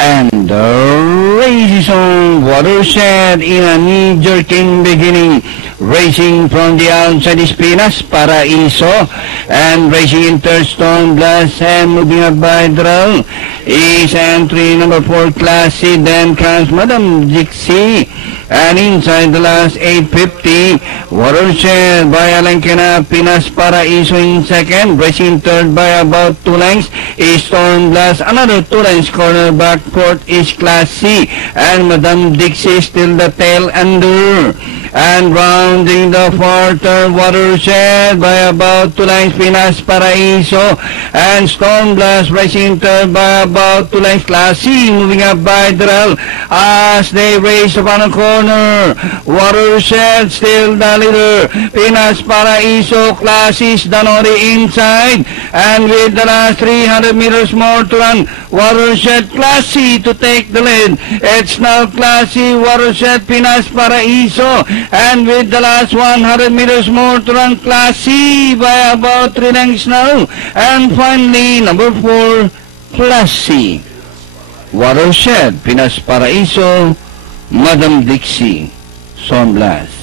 And the race is on. Watershed in a knee-jerking beginning. Racing from the outside is Pinas Paraiso. And racing in third, Stormblast. And moving up by Drell is entry number 4, Classy. Then comes Madam Dixie. And inside the last 850, Watershed by Alenkena, Pinas Paraiso in second. Racing third by about 2 lengths is Stormblast. Another 2 lengths corner back. Fourth is Classy. And Madam Dixie still the tail under. And rounding the fourth turn, Watershed by about 2 lengths, Pinas Paraiso. And Stormblast racing third by about 2 lengths, Classy moving up by Drell as they race upon a corner. Watershed still the leader. Pinas Paraiso, Classy is Danori inside. And with the last 300 meters more to run, Watershed, Classy to take the lead. It's now Classy, Watershed, Pinas Paraiso. And with the last 100 meters more to run, Classy by about 3 lengths now. And finally, number 4, Classy. Watershed, Pinas Paraiso, Madam Dixie, Stormblast.